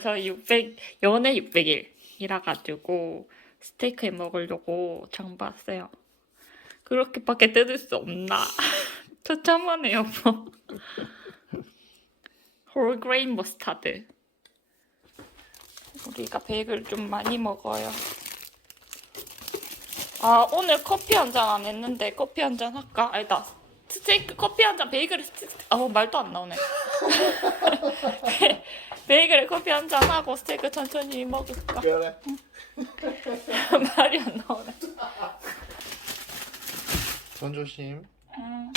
저희 600 연애 600일이라 가지고 스테이크 해 먹으려고 장 봤어요. 그렇게밖에 뜯을 수 없나? 처참하네 여보. 홀그레인 머스타드. 우리가 베이글 좀 많이 먹어요. 아 오늘 커피 한 잔 안 했는데 커피 한 잔 할까? 아니다. 스테이크 커피 한 잔 베이글 스테이크 아우 말도 안 나오네. 베이글에 커피 한 잔 하고 스테이크 천천히 먹을까? 그래. 말이 안 나오네. 손 조심. 음.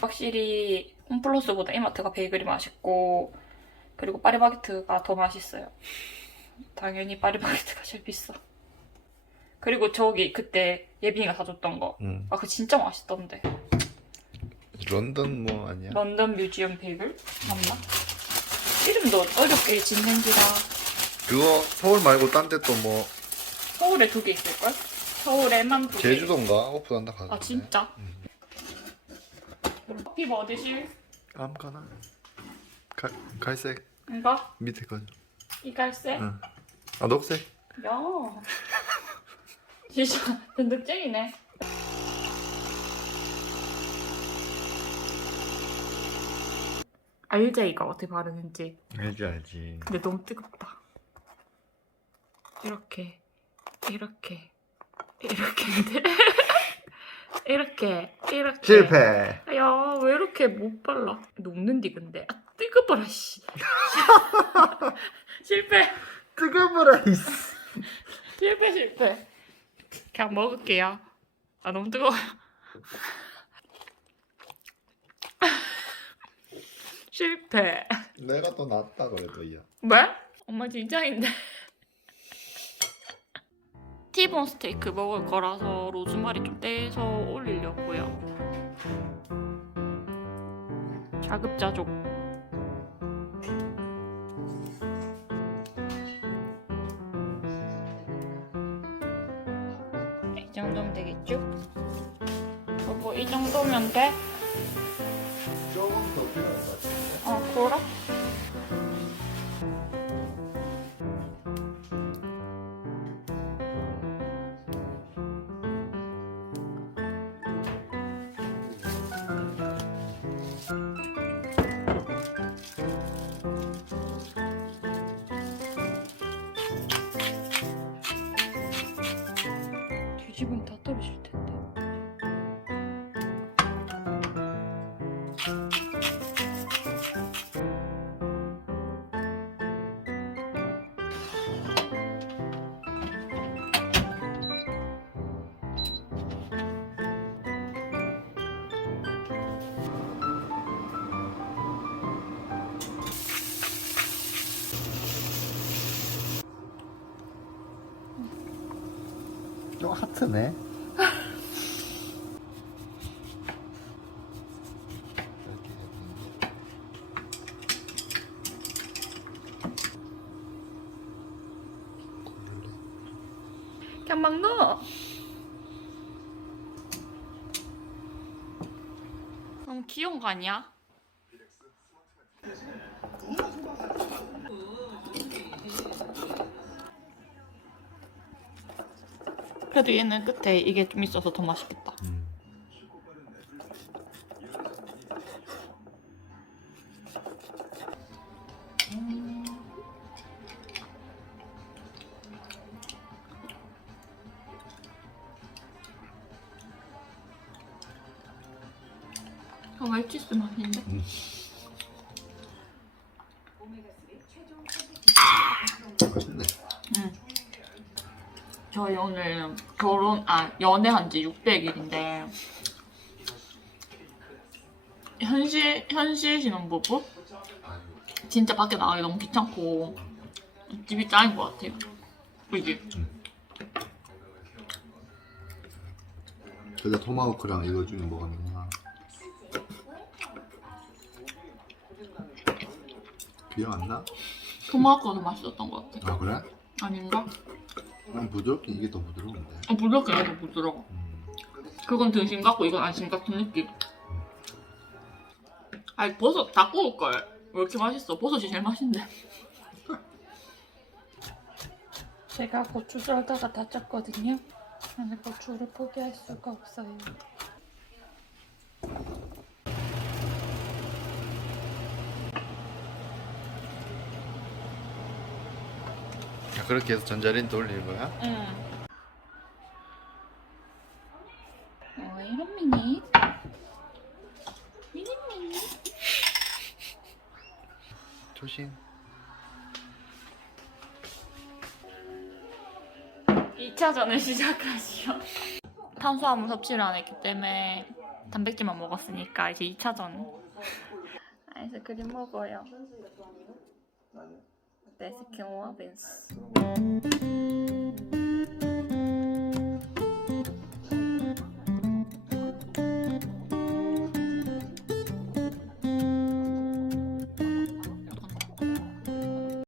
확실히 홈플러스보다 이마트가 베이글이 맛있고 그리고 파리바게트가 더 맛있어요. 당연히 파리바게트가 제일 비싸. 그리고 저기 그때 예빈이가 사줬던 거. 응. 아, 그거 진짜 맛있던데. 런던 뭐 아니야? 런던 뮤지엄 베이글? 맞나? 이름도 어렵게 짓는지라 그거 서울 말고 딴 데 또 뭐 서울에 두 개 있을걸? 서울에만 두 개. 제주도인가 오픈한다 가던데. 아 진짜? 커피 뭐 드실? 아무거나. 갈 갈색 이거? 밑에 거. 이 갈색? 응. 아 녹색. 야 진짜 든득쟁이네 알지 이거 어떻게 바르는지 알지 알지. 근데 너무 뜨겁다 이렇게 이렇게 이렇게 이렇게 이렇게 실패. 야, 왜 이렇게 못 발라? 녹는디 근데. 아, 뜨거워라 씨. 실패. 뜨거워라 이씨. 실패 실패. 그냥 먹을게요. 아 너무 뜨거워요. 실패. 내가 더 낫다 그래도 야. 왜? 엄마 진짜인데. 티본 스테이크 먹을 거라서 로즈마리 좀 떼서 올리려고요. 자급자족. 이 정도면 되겠죠? 여보 이 정도면 돼? 조금 더 필요할 것 같은데. 어 그래? 좀 하트네. 막 넣어. 너무 귀여운 거 아니야? 그래도 얘는 끝에 이게 좀 있어서 더 맛있겠다. 음. 어, 말치스 맛인데? 맛있네. 응. 저희 오늘 결혼, 아, 연애한 지 600일인데, 현실, 현실 신혼부부? 진짜 밖에 나가기 너무 귀찮고, 집이 짱인 것 같아요. 그지? 근데 토마호크랑 이거 중에 뭐가 있나? 기억 안 나? 토마호크가 더 맛있었던 것 같아. 아 그래? 아닌가? 난 부드럽게 이게 더 부드러운데. 어, 부드럽게 해도 부드러워. 음. 그건 등심 같고 이건 안심 같은 느낌. 아니 버섯 다 구울 걸. 왜 이렇게 맛있어? 버섯이 제일 맛있네. 제가 고추 썰다가 다쳤거든요. 근데 고추를 포기할 수가 없어요. 아, 그렇게 해서 전자레인지 돌리는 거야? 응. 어, 이런 미니. 미니 미니. 조심 2차전을 시작하시오. 탄수화물 섭취를 안 했기 때문에 단백질만 먹었으니까 이제 2차전. 아이스크림 먹어요. 베 스킨 로빈스.